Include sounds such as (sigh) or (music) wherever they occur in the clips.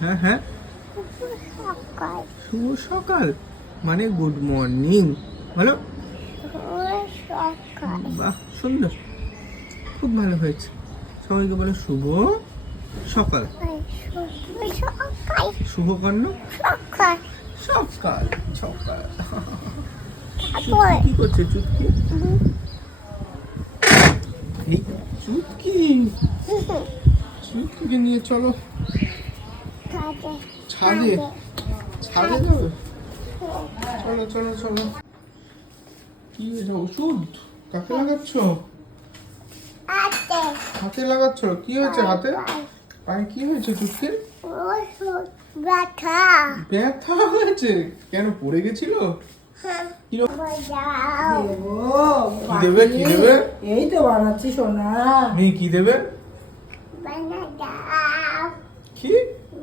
হ্যাঁ হ্যাঁ। শুভ সকাল। মানে গুড মর্নিং সকাল বাহ সুন্দর। খুব ভালো হয়েছে। সবাইকে বলো শুভ সকাল। সকাল শুভকর্ণ সকাল সকাল। সকাল কি করছে চুটকি? এই চুটকি। চুটকিকে নিয়ে চলো। ছাদে ছাদে যাবে চলো চলো চলো। কি এটা ওষুধ? কাকে লাগাচ্ছ? হাতে। লাগাচ্ছ? কি হয়েছে হাতে? পায়ে কি হয়েছে চুটকির? ব্যথা। ব্যথা হয়েছে? কেন পড়ে গেছিল? কীরকম বাজাও কি দেবে কি দেবে? এই তো বানাচ্ছি সোনা। নেই কি দেবে? বানা দাও কি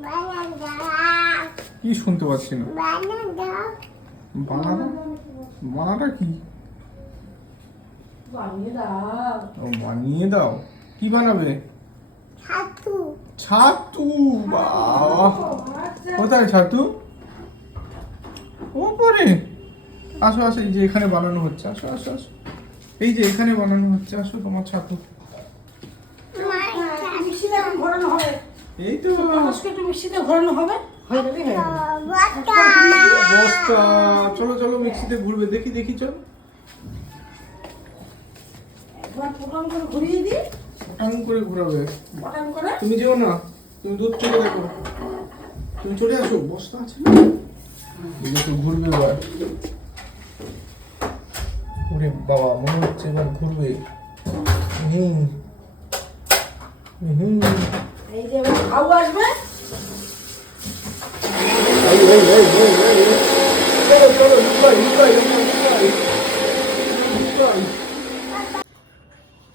বানা দাও কি শুনতে পাচ্ছি না? বানা বানাটা বানাটা কি? বানিয়ে দাও। ও বানিয়ে দাও। কি বানাবে? ছাতু। ছাতু বাবা কোথায় ছাতু? ওপরে। আসো আসো এই যে এখানে বানানো হচ্ছে। আসো আসো আসো। এই যে এখানে বানানো হচ্ছে। আসো তোমার ছাতু। এই তো ঘোরানো হবে। হয়ে বস্তা। চলো চলো মিক্সিতে ঘুরবে। দেখি দেখি চলো। একবার করে ঘুরিয়ে করে ঘোরাবে। পটান করে। তুমি যেও না তুমি থেকে দেখো। তুমি চলে আসো বস্তা আছে না? দেখো ঘুরবে এবার। ওরে বাবা মনে হচ্ছে এবার ঘুরবে। হুম হুম এই যে এবার আসবে এই, এই, এই, এই, এই, এই। চলো চলো লুকাই লুকাই লুকাই লুকাই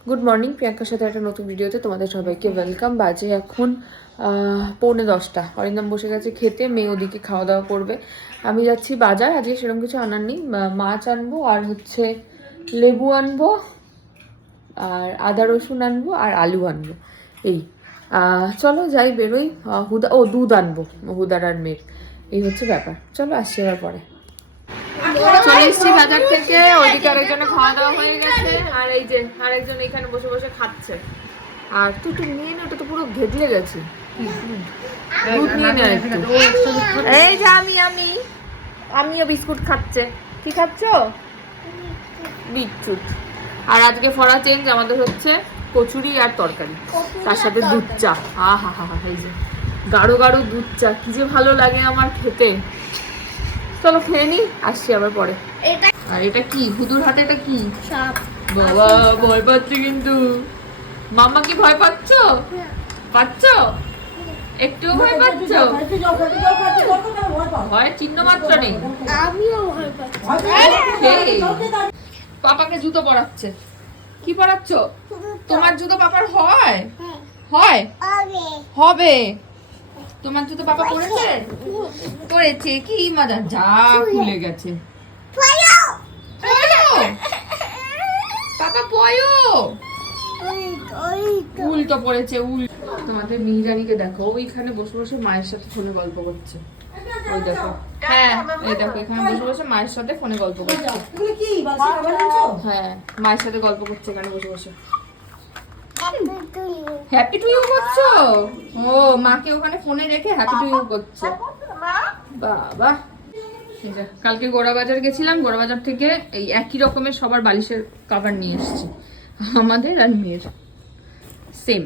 গুড মর্নিং প্রিয়াঙ্কার সাথে একটা নতুন ভিডিওতে তোমাদের সবাইকে ওয়েলকাম বাজে এখন পৌনে দশটা। অরিন্দম বসে গেছে খেতে, মেয়ে ওদিকে খাওয়া দাওয়া করবে। আমি যাচ্ছি বাজার, আজকে সেরকম কিছু আনার নেই। মাছ আনব আর হচ্ছে লেবু আনব আর আদা রসুন আনব আর আলু আনব। এই চলো যাই বেরোই। হুদা, ও দুধ আনব হুদার আর মেয়ের। এই হচ্ছে ব্যাপার। চলো আসছি এবার পরে। আর আমিও বিস্কুট খাচ্ছে। কি খাচ্ছ? বিটরুট। আর আজকে ফরা চেঞ্জ আমাদের হচ্ছে কচুরি আর তরকারি। তার সাথে দুধ চা। আ হা হা হা, এই যে। গাঢ় গাঢ় দুধ চা কি যে ভালো লাগে আমার খেতে। চলো খেয়ে নি আসছি আবার পরে। এটা আর এটা কি? হুদুর হাতে এটা কি? বাবা ভয় পাচ্ছি কিন্তু। মাম্মা কি ভয় পাচ্ছ? পাচ্ছ? একটু ভয় পাচ্ছ? ভয় চিহ্ন মাত্র নেই। আমিও ভয় পাচ্ছি। পাপাকে জুতো পরাচ্ছে। কি পরাচ্ছ? তোমার জুতো পাপার হয়? হ্যাঁ। হয়? হবে। তোমার জুতো পাপা পরেছে পরেছে কি মজা যা খুলে গেছে। পাপা পয়ো! উল্টো পড়েছে উল তোমাদের মিহিরানিকে দেখো ওইখানে বসে বসে মায়ের সাথে ফোনে গল্প করছে। ওই দেখো। হ্যাঁ এই দেখো এখানে বসে বসে মায়ের সাথে ফোনে গল্প করছে। হ্যাঁ মায়ের সাথে গল্প করছে এখানে বসে বসে। হ্যাপি টু ইউ করছ? ও, মাকে ওখানে ফোনে রেখে হ্যাপি টু ইউ করছে। বাবা। কালকে গোড়া বাজার গেছিলাম গোড়া বাজার থেকে এই একই রকমের সবার বালিশের কভার নিয়ে এসেছি। আমাদের আর মেয়ের। সেম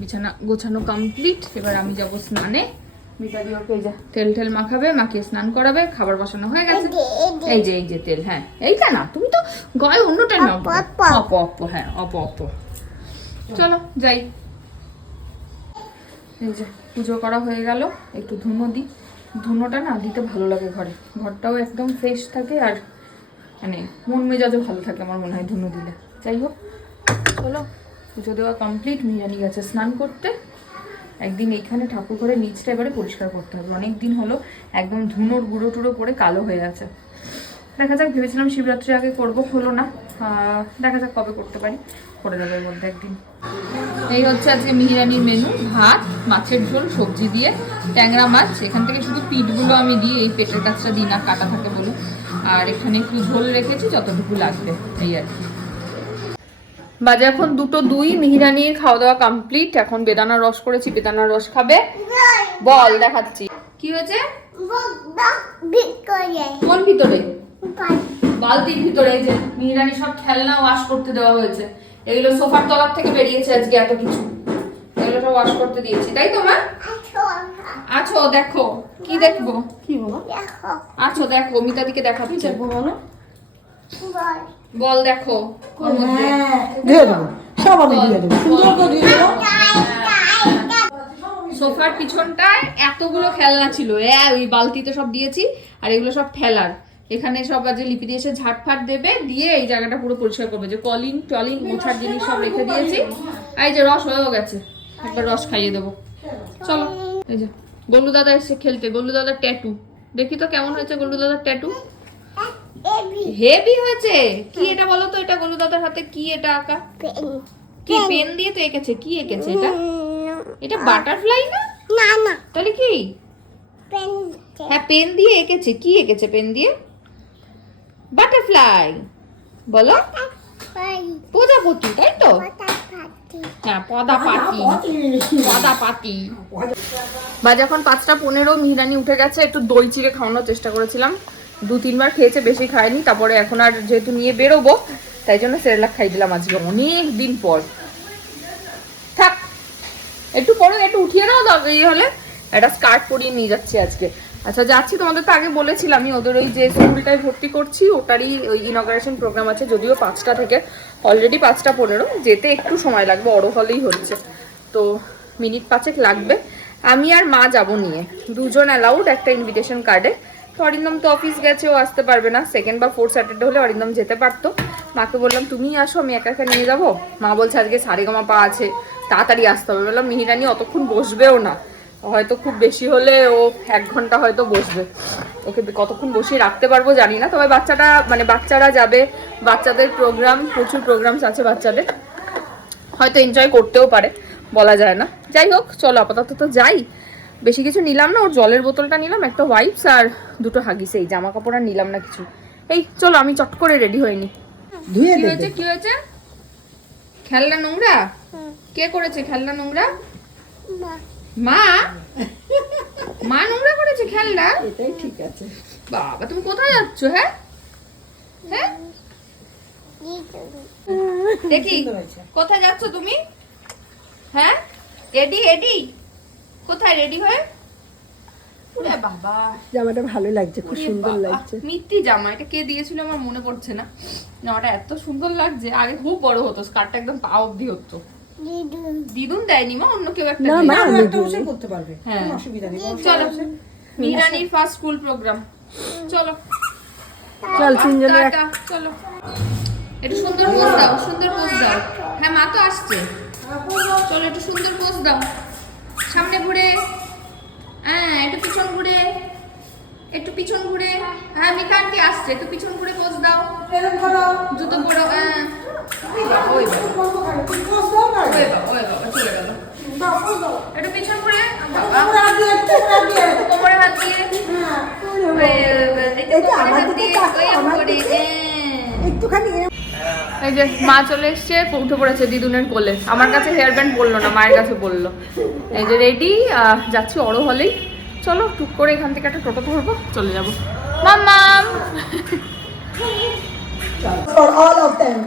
বিছানা গোছানো কমপ্লিট এবার আমি যাব স্নানে। মিতালি ওকে এই তেল টেল মাখাবে মাকে স্নান করাবে খাবার বসানো হয়ে গেছে। এই যে এই যে। তেল হ্যাঁ। এইটা না তুমি তো গায়ে অন্যটা নাও। অপ, অপ। অপ। অপ হ্যাঁ অপ অপ। চলো। যাই। এই যে পুজো করা হয়ে গেল। একটু ধুনো দিই ধুনোটা না দিতে ভালো লাগে ঘরে। ঘরটাও একদম ফ্রেশ থাকে আর মানে মন মেজাজও ভালো থাকে আমার মনে হয় ধুনো দিলে। যাই হোক চলো। পুজো দেওয়া কমপ্লিট মিরানি গেছে স্নান করতে। একদিন এইখানে ঠাকুর ঘরে নিচটা এবারে পরিষ্কার করতে হবে। অনেক দিন হলো একদম ধুনোর গুঁড়ো টুড়ো পরে কালো হয়ে আছে। দেখা যাক, ভেবেছিলাম শিবরাত্রির আগে করব, হলো না। দেখা যাক কবে করতে পারি। করে দেবো এর মধ্যে একদিন। এই হচ্ছে আজকে মিহিরানির মেনু ভাত, মাছের ঝোল, সবজি দিয়ে ট্যাংরা মাছ। এখান থেকে শুধু পিঠগুলো আমি দিই, এই পেটের কাছটা দিই না, কাটা থাকে বলে। আর এখানে একটু ঝোল রেখেছি, যতটুকু লাগবে, এই আর কি। বাজে এখন দুটো দুই মিহিরানির খাওয়া দাওয়া কমপ্লিট এখন বেদানার রস করেছি বেদানার রস খাবে। বল দেখাচ্ছি। কি হয়েছে? কোন ভিতরে? বালতির ভিতরে এই যে মিহিরানি সব খেলনা ওয়াশ করতে দেওয়া হয়েছে। এগুলো সোফার তলার থেকে বেরিয়েছে আজকে এত কিছু। এগুলো সব ওয়াশ করতে দিয়েছি। তাই তো মা? আছো দেখো। কি দেখব? কি বাবা আছো দেখো মিতাদিকে দেখাচ্ছি। দেখব বলো। বল দেখো হ্যাঁ দিয়ে দেবো। সব দিয়ে দেবো। সুন্দর করে দিয়ে দেবো। সোফার পিছনটায় এতগুলো খেলনা ছিল। ওই বালতিতে সব দিয়েছি আর এগুলো সব ঠেলার। এখানে সব আজকে লিপি দিয়ে এসে ঝাটফাট দেবে দিয়ে এই জায়গাটা পুরো পরিষ্কার করবে। যে কলিং টলিং মোছার জিনিস সব রেখে দিয়েছি। আর এই যে রস হয়েও গেছে। একবার রস খাইয়ে দেবো। চলো এই যে গল্লু দাদা এসে খেলতে। গল্লু দাদার ট্যাটু। দেখি তো কেমন হয়েছে গল্লু দাদার ট্যাটু। হেভি হয়েছে? কি এটা বলো তো? এটা গল্লু দাদার হাতে কি এটা আঁকা? কি পেন দিয়ে তো এঁকেছে? কি এঁকেছে এটা? এটা বাটারফ্লাই না? না না। তাহলে কি? পেন হ্যাঁ পেন দিয়ে এঁকেছে। কি এঁকেছে পেন দিয়ে? বাটারফ্লাই বলো। প্রজাপতি তাই তো? হ্যাঁ পদা পাতি পদা পাতি বাজে এখন পাঁচটা পনেরো মিহিরানি উঠে গেছে একটু দই চিড়ে খাওয়ানোর চেষ্টা করেছিলাম। দু তিনবার খেয়েছে, বেশি খায়নি। তারপরে এখন আর যেহেতু নিয়ে বেরোবো, তাই জন্য সেরেলাক খাই দিলাম আজকে। অনেক দিন পর। থাক, একটু পরে একটু উঠিয়ে নাও দাও ইয়ে হলে একটা স্কার্ট পরিয়ে নিয়ে যাচ্ছি আজকে। আচ্ছা যাচ্ছি, তোমাদের তো আগে বলেছিলামই, ওদের ওই যে স্কুলটায় ভর্তি করছি, ওটারই ওই ইনগ্রেশন প্রোগ্রাম আছে, যদিও পাঁচটা থেকে অলরেডি পাঁচটা পনেরো, যেতে একটু সময় লাগবে অড়ো হলেই হচ্ছে। তো মিনিট পাঁচেক লাগবে। আমি আর মা যাব নিয়ে। দুজন অ্যালাউড একটা ইনভিটেশন কার্ডে তো অরিন্দম তো অফিস গেছে, ও আসতে পারবে না। সেকেন্ড বা ফোর্থ স্যাটারডে হলে অরিন্দম যেতে পারতো। মাকে বললাম, তুমি আসো, আমি একা একা নিয়ে যাব? মা বলছে, আজকে সারেগামা পা আছে, তাড়াতাড়ি আসতে হবে। বললাম, মিহিরানি অতক্ষণ বসবেও না। হয়তো খুব বেশি হলে ও এক ঘণ্টা হয়তো বসবে। ওকে কতক্ষণ বসিয়ে রাখতে পারব জানি না। তবে বাচ্চাটা মানে বাচ্চারা যাবে। বাচ্চাদের প্রোগ্রাম প্রচুর প্রোগ্রামস আছে বাচ্চাদের। হয়তো এনজয় করতেও পারে, বলা যায় না। যাই হোক, চলো আপাতত তো যাই। বেশি কিছু নিলাম না ওর জলের বোতলটা নিলাম একটা ওয়াইপস আর দুটো হাগিস এই জামা কাপড় আর নিলাম না কিছু। এই চলো আমি চট করে রেডি হইনি ধুয়ে কি হয়েছে কি হয়েছে? খেলনা নোংরা? কে করেছে খেলনা নোংরা? মা। মা? নোংরা করেছে খেলনা? এটাই ঠিক আছে। বাবা তুমি কোথায় যাচ্ছ হ্যাঁ? হ্যাঁ? দেখি কোথায় যাচ্ছ তুমি? হ্যাঁ? রেডি রেডি কোথায় রেডি হয়ে? ওরে বাবা। জামাটা ভালো লাগছে খুব সুন্দর লাগছে। মিত্তি জামা এটা কে দিয়েছিল আমার মনে পড়ছে না। জামাটা এত সুন্দর লাগছে। আগে খুব বড় হতো স্কার্টটা একদম পা অব্দি হতো। দিদুন। দেয়নি মা অন্য কেউ একটা না আমি একটা বসে করতে পারবে। হ্যাঁ। অসুবিধা নেই চলো মিরানির ফার্স্ট স্কুল প্রোগ্রাম চলো। চল তিনজনের চলো। একটু সুন্দর পোজ দাও সুন্দর পোজ দাও। হ্যাঁ মা তো আসছে। চলো একটু সুন্দর পোজ দাও। সামনে ঘুরে। হ্যাঁ একটু পিছন ঘুরে। একটু পিছন ঘুরে। হ্যাঁ মিতা আন্টি আসছে একটু পিছন ঘুরে পোজ দাও। জুতো পরো হ্যাঁ। একটু পিছন ঘুরে। বাবা কোমরে হাত দিয়ে। এই যে আমার দিকে তাকাও, আমার দিকে। হ্যাঁ। একটুখানি এই যে মা চলে এসছে উঠে পড়েছে দিদুনের কোলে আমার কাছে হেয়ার ব্যান্ড বলল না মায়ের কাছে বলল এই যে রেডি যাচ্ছি অড়ো হলেই চলো টুক করে এখান থেকে একটা টোটো ধরবো চলে যাব মাম্মাম for all of them.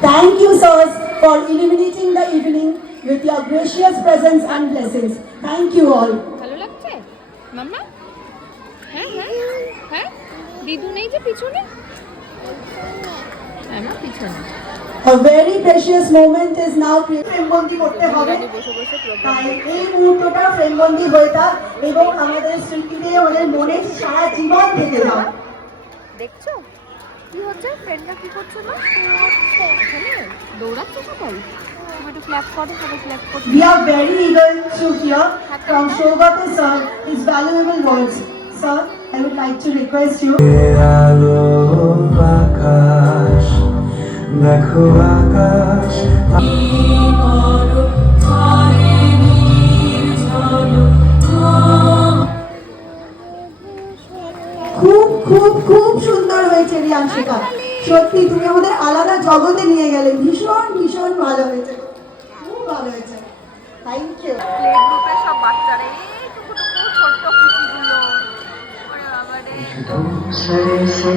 Thank you, sirs, for illuminating the evening with your gracious presence and blessings. Thank you all. ভালো লাগছে মাম্মা হ্যাঁ হ্যাঁ হ্যাঁ। দিদু নেই যে পিছনে? হ্যাঁ মা পিছনে। A very precious moment is now ফ্রেমবন্দি করতে হবে। তাই এই মুহূর্তটা ফ্রেমবন্দি হয়ে থাক এবং আমাদের স্মৃতিতে ওদের মনে সারা জীবন থেকে যাক দেখছ? কি হচ্ছে? ফ্রেন্ডরা কি করছ না? দৌড়াচ্ছে সবাই? We are very eager to hear from Shobhata sir his valuable words. Sir, I would like to request you. দেখো আকাশ খুব খুব খুব সুন্দর হয়েছে রিয়াংশিকা। সত্যি তুমি আমাদের আলাদা জগতে নিয়ে গেলে ভীষণ ভীষণ ভালো হয়েছে। খুব ভালো হয়েছে। থ্যাংক ইউ প্লে গ্রুপে সব বাচ্চারা এইটুকু ছোট্ট दूसरे से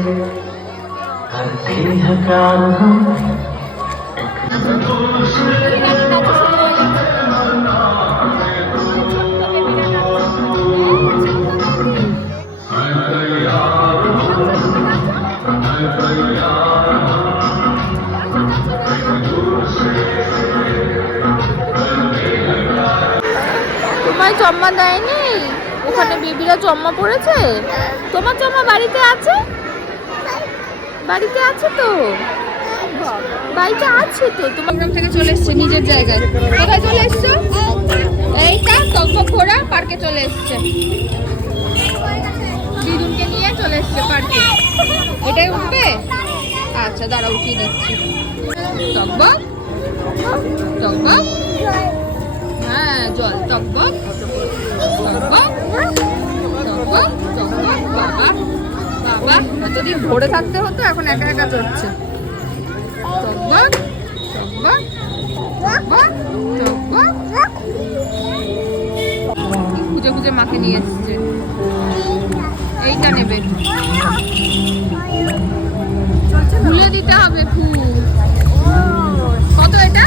करते हैं प्यार हम তোমায় চম্মা দেয়নি ওখানে বেবিরা চম্মা পড়েছে তোমার চম্মা বাড়িতে আছে? বাড়িতে আছে তো? বাড়িতে আছে তো। তোমার গ্রাম থেকে চলে এসছে, নিজের জায়গায়। কোথায় চলে এসছো? এইটা টকবক ঘোড়া পার্কে চলে এসছে। দিদুনকে নিয়ে চলে এসছে পার্কে। এটাই উঠবে? আচ্ছা দাঁড়া উঠিয়ে দিচ্ছি। টকবক? হ্যাঁ জল। টকবক? টকবক? টকবক? বাবা এতদিন ভরে থাকতে হতো, এখন একা একা চড়ছে খুঁজে খুঁজে মাকে নিয়ে এসছে? এইটা নেবে। খুলে দিতে হবে ফুল। কত এটা?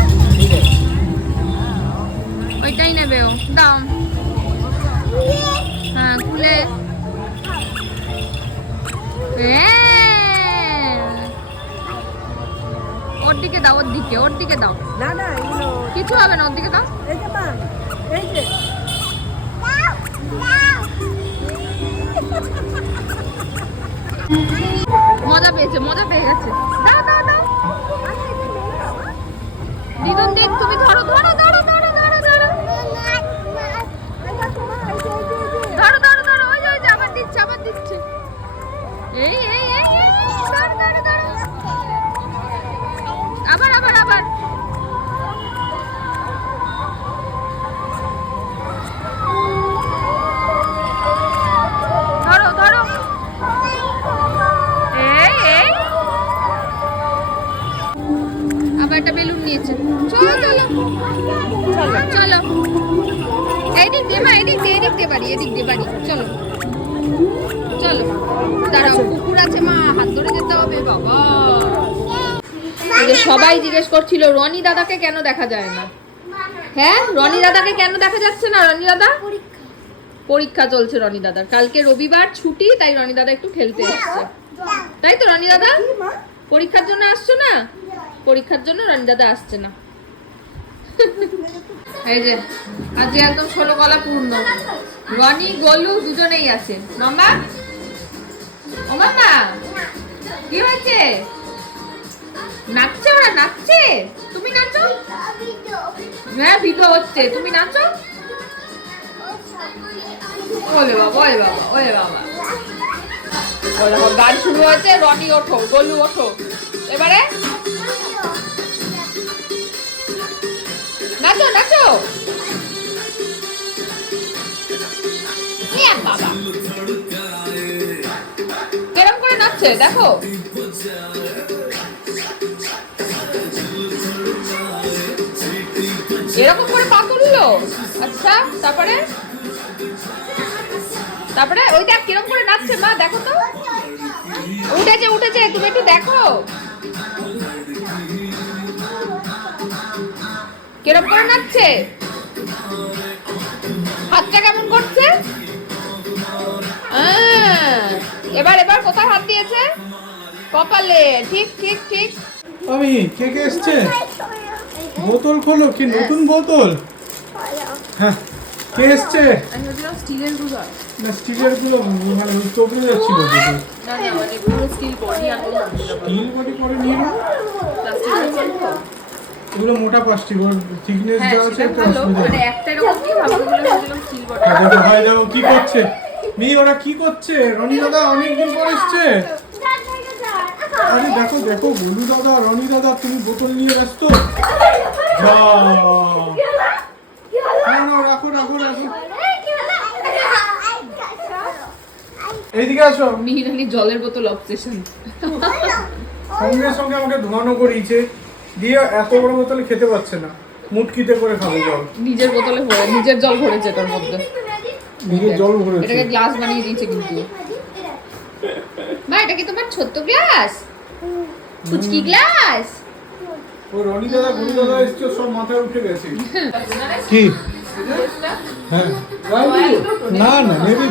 ওইটাই নেবে ও। দাও। হ্যাঁ খুলে। ওর দিকে দাও ওর দিকে ওর দিকে দাও। না না এগুলো কিছু হবে না ওর দিকে দাও। এই যে মা এই যে। মজা পেয়েছে মজা পেয়ে গেছে। দাও দাও দাও। দিদুন দেখ তুমি ধরো ধরো ধরো ধরো ধরো ধরো ওই যে, ওই যে আবার দিচ্ছে আবার দিচ্ছে এই আবার একটা বেলুন নিয়েছে। চলো চলো। চলো। এই দিক দিয়ে, মা এদিক দিয়ে এদিক দিয়ে বাড়ি এদিক দিয়ে সবাই জিজ্ঞেস করছিল, রনি দাদাকে কেন দেখা যায় না? হ্যাঁ? রনি দাদাকে কেন দেখা যাচ্ছে না, রনি দাদা? পরীক্ষা চলছে রনি দাদার। কালকে রবিবার ছুটি, তাই রনি দাদা একটু খেলতে এসছে। তাই তো, রনি দাদা? পরীক্ষার জন্য আসছো না? পরীক্ষার জন্য রনি দাদা আসছে না। (laughs) এই যে, আজকে একদম ষোলো কলা পূর্ণ। রনি, গোলু দুজনেই আছে। ও কি হয়েছে? নাচছে ওরা, নাচছে? তুমি নাচো? হ্যাঁ ভিডিও হচ্ছে। তুমি নাচো? ওলে বাবা ওলে বাবা ওলে বাবা। দেখো গান শুরু হয়েছে। রনি, ওঠো, গোলু, ওঠো। এবারে? নাচো নাচো। বাবা। কেরম করে নাচছে, দেখো। এরকম করে পা তুললো? আচ্ছা তারপরে? তারপরে? ওই দেখ কীরকম করে নাচছে মা দেখো তো। উঠেছে উঠেছে তুমি একটু দেখো। কিরম করে নাচছে? হাতটা কেমন করছে? এবার এবার কোথায় হাত দিয়েছে? কপালে ঠিক ঠিক ঠিক। আমি কে কে এসছে? বোতল খোলো কি নতুন বোতল? হ্যাঁ কে এসছে? স্টিলেরগুলো না স্টিলেরগুলো মানে চোখে যাচ্ছিল না না মানে পুরো স্টিল বডি করে। নিয়ে এগুলো মোটা প্লাস্টিক ওর থিকনেস হ্যাঁ যা আছে একটু অসুবিধা মানে নেই। একটা এরকম কি ভাবগুলো স্টিল বডি হ্যাঁ, ভাই দেখো কি করছে। মি ওরা কি করছে? রনি দাদা অনেকদিন পর এসছে। আরে দেখো দেখো বলু দাদা রনি দাদা তুমি বোতল নিয়ে ব্যস্ত? রাখো রাখো রাখো। এইদিকে আসো। মিহিরানি জলের বোতল অবসেশন সঙ্গে সঙ্গে আমাকে ধোয়ানো করিয়েছে। দিয়ে এত বড় বোতলে খেতে পারছে না। মুটকিতে করে খাব জল। নিজের বোতলে ভরে নিজের জল ভরেছে তার মধ্যে। নিজের জল ভরেছে। এটাকে গ্লাস বানিয়ে দিয়েছে কিন্তু। মা এটা কি তোমার ছোট্ট গ্লাস ফুচকি গ্লাস? ও রনি দাদা গুরু দাদা এসছে সব মাথায় উঠে গেছে। কি? হ্যাঁ। না না নেবে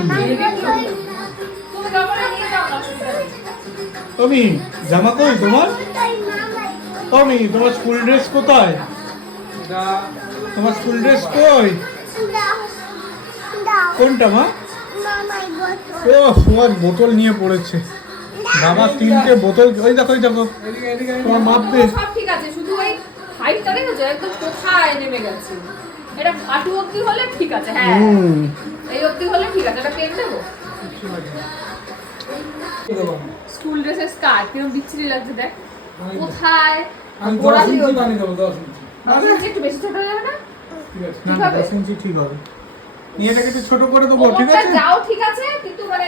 তুমি জামা কই তোমার? তুমি তোমার স্কুল ড্রেস কোথায়? তোমার স্কুল ড্রেস কই? কোনটা মা? ও তোমার বোতল নিয়ে পড়েছে। বাবা তিনটে বোতল ওই দেখো ওই দেখো। তোমার মাপবে সব ঠিক আছে শুধু ওই হাইটটা দেখেছ? একদম কোথায় নেমে গেছে? এটা হাঁটু অব্দি হলে ঠিক আছে হ্যাঁ। এই অব্দি হলে ঠিক আছে এটা পেন দেবো? স্কুল ড্রেসের স্কার্ট কীরকম বিচ্ছিরি লাগছে দেখ। কোথায়? আমি গোড়া দশ দিয়ে ইঞ্চি বানিয়ে দেবো দশ ইঞ্চি। দশ ইঞ্চি একটু বেশি ছোট হয়ে যাবে না? ঠিক হবে? দশ ইঞ্চি ঠিক হবে। নিয়ে এটাকে একটু ছোট করে দেবো ঠিক আছে? যাও ঠিক আছে কিন্তু মানে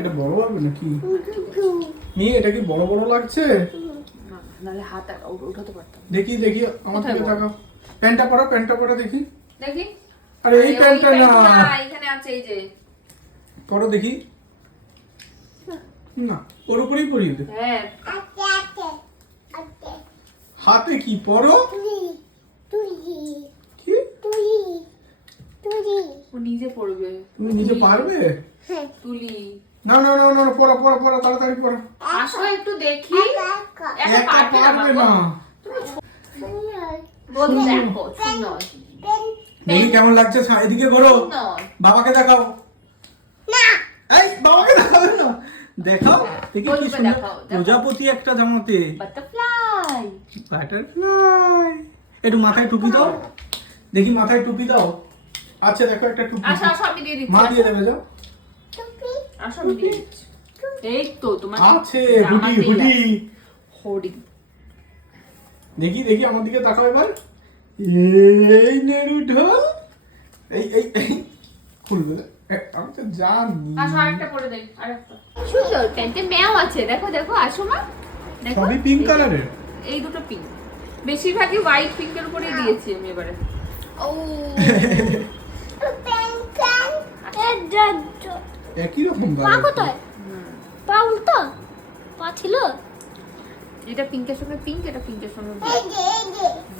এটা বড় হবে নাকি? মি এটা কি বড় বড় লাগছে? না, নাহলে হাত উঠাতে পারতাম। দেখি দেখি আমার দিকে তাকাও। প্যান্টটা পরো প্যান্টটা পরো দেখি। দেখি। আরে এই প্যান্টটা না। না, এখানে আছে এই যে। পরো দেখি। না ওর উপরেই পরিয়ে দে। হ্যাঁ। হাতে কি পরো? কি? ও নিজে পড়বে তুমি নিজে পারবে? তুলি। না না না না পড়ো পড়ো পড়ো তাড়াতাড়ি পড়ো। আসো একটু দেখি। একা পারবে না। না দেখো সুন্দর। কেমন লাগছে? এদিকে ঘোরো। বাবাকে দেখাও। এই বাবাকে দেখাবে না। দেখাও দেখি কি সুন্দর। প্রজাপতি একটা জামাতে। বাটারফ্লাই। বাটারফ্লাই। একটু মাথায় টুপি দাও। দেখি মাথায় টুপি দাও। আচ্ছা দেখো একটা টুপি। আসো আমি দিয়ে দিচ্ছি মা দিয়ে দেবে যাও। আসো আমি দিয়ে দিচ্ছি এই তো তোমার আছে হুডি হুডি। হোডি। দেখি দেখি আমার দিকে তাকাও এবার। এই নেরুঢো এই এই এই খুলবে আমি তো জানি আসো আরেকটা পরে দেই আরেকটা। সুন্দর প্যান্টে ম্যাও আছে। দেখো দেখো আসো মা। দেখো। সবই পিঙ্ক কালারের এই দুটো পিঙ্ক বেশিরভাগই হোয়াইট পিঙ্কের উপরেই দিয়েছি আমি এবারে। ও। (laughs) একই রকম পা কোথায়? পা উল্টো? পা ছিল? এটা পিঙ্কের সঙ্গে পিঙ্ক এটা পিঙ্কের সঙ্গে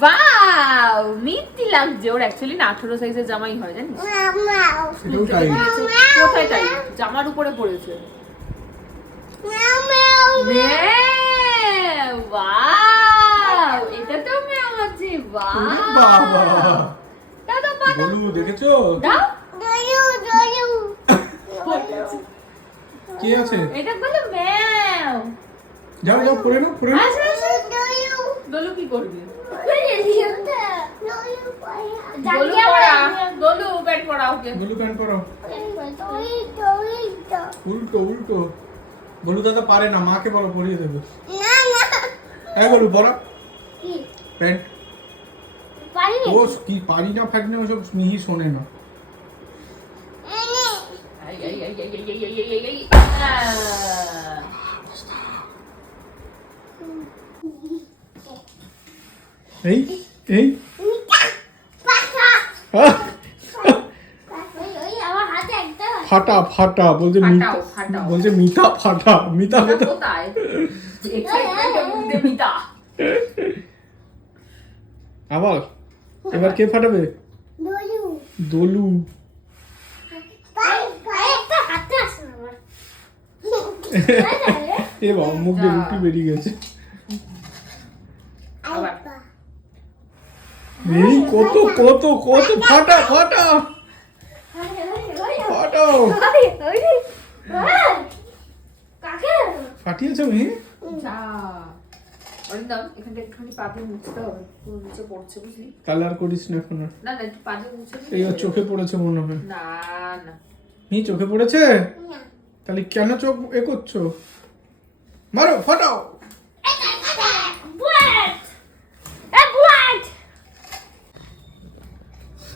ওয়াও মিত্তি লাগছে। ওর অ্যাকচুয়ালি না আঠারো সাইজের জামাই হয় জানিস? কোথায় তাই জামার উপরে পড়েছে। ওয়াও এটা তো ম্যাও আছে ওয়াও দাও দাও পা দাও বলু দেখেছ? দাও দয়ু দয়ু কে আছে এটা বলো ম্যাও যাও যাও পড়ে নাও পড়ে নাও দয়ু দোলু কি করবে প্যান্ট ওকে প্যান্ট পরাও উল্টো উল্টো বলু দাদা পারে না মাকে বলো পরিয়ে দেবে না না হ্যাঁ বলু পরা কি প্যান্ট পারি ও কি পারি না ফ্যাট না ওসব মিহি শোনে না এই এই। ফাটা ফাটা বলছে বলছে মিতা ফাটা মিতা মিতা আবার? এবার কে ফাটাবে? দলু। এবার বাবা মুখ রুটি বেরিয়ে গেছে। এই কত কত কত ফাটা ফাটা। ফাটাও কাকে ফাটিয়েছো মেয়ে তাহলে আর করিস না এখন না না একটু পাতে মুছে এই চোখে পড়েছে মনে হয়। না না। নি চোখে পড়েছে? তাহলে কেন চোখ এ করছ? মারো ফাটাও বুয়াট এ বুয়াট দাই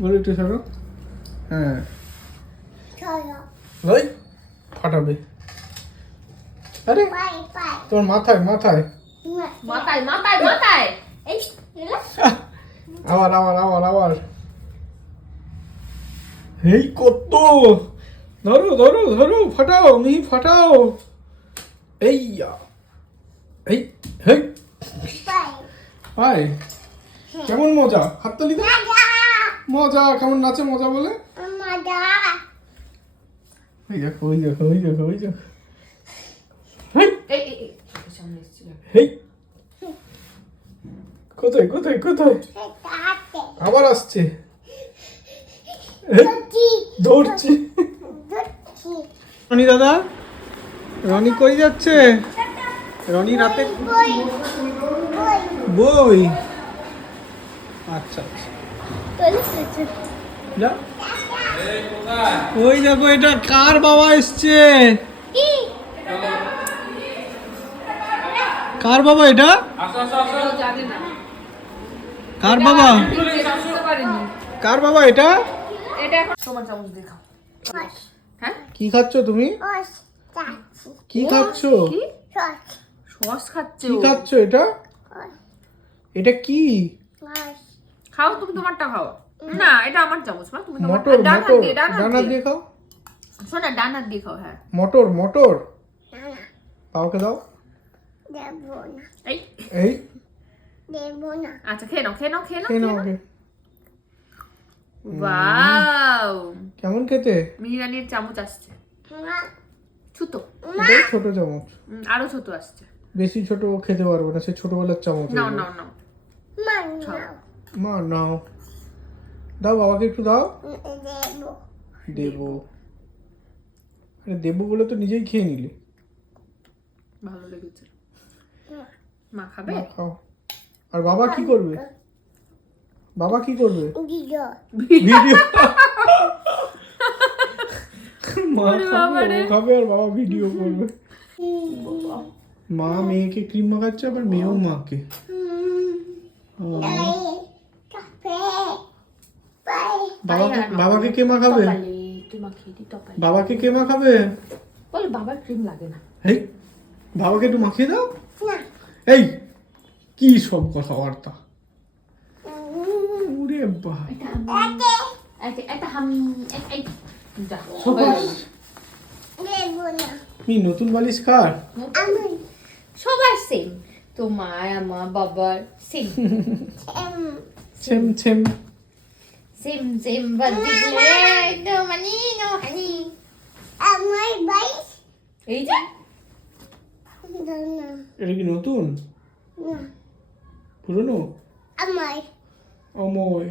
বলে একটু সরো হ্যাঁ। ওই ফাটাবে। আরে তোর মাথায় মাথায়। মাথায় মাথায় মাথায়। (laughs) আবার আবার আবার আবার। এই কত। ধরো ধরো ধরো ফাটাও মিহি ফাটাও। এই এই হেই। বাই হাই কেমন মজা? হাততালি দাও দাদা মজা কেমন নাচে মজা বলে? মাদা ওই দেখো ওই দেখো ওই দেখো ওই দেখো। হেই! এই এই এই চোখের সামনে এসেছিল। হেই! কোথায় কোথায় কোথায়? আবার আসছে। কি রনি দাদা রনি কই যাচ্ছে? রনি রাতে বই বই। বই। আচ্ছা আচ্ছা। ওই দেখো এটা কার বাবা এসছে? কার বাবা এটা? কার বাবা? কার বাবা এটা? হ্যাঁ? কি খাচ্ছ তুমি? কি খাচ্ছ? কি? সস সস খাচ্ছে? কি। খাচ্ছ এটা? এটা কি? খাও তুমি তোমারটা খাও। না এটা আমার চামচ মা তুমি তোমার মটর ডানার মটর দিয়ে ডানার ডানা দিয়ে। দিয়ে খাও। শোনা ডানার দিয়ে খাও হ্যাঁ। মটর মটর। না না বাবাকে দাও। দেব না এই। এই। দেব না আচ্ছা খেয়ে নাও খেয়ে নাও খেয়ে নাও খেয়ে নাও নাও। Okay wow. কেমন খেতে? মিহিরানির চামচ আসছে। মা। ছোট এটাই ছোট চামচ। উম, আরও ছোট আসছে। বেশি ছোট ও খেতে পারবে না সে ছোটবেলার চামচ নাও এগুলো। নাও নাও। মা নাও। মা নাও দাও বাবাকে একটু দাও। দেব। আরে দেবো বলে তো নিজেই খেয়ে নিলি। ভালো লেগেছে। মা খাবে? খাও। আর বাবা কি করবে? বাবা কি করবে? ভিডিও। মা খাবে খাবে আর বাবা ভিডিও করবে। মা মেয়েকে ক্রিম মাখাচ্ছে আবার মেয়েও মাকে বাবাকে বাবাকে কে মাখাবে তুই মাখিয়ে দি তপালে বাবাকে কে মাখাবে বলে বাবার ক্রিম লাগে না। এই বাবাকে একটু মাখিয়ে দাও। না। এই কি সব কথাবার্তা? ওরে এই যা। দেব কি নতুন বালিশ কার? আমি সবার সেম তোমার আমার বাবার সেম এম ছেম ছেম সেম সেম বাদিলে নো মানি নো হানি আমার বাই এই যে এটা কি নতুন পুরনো আমার অময়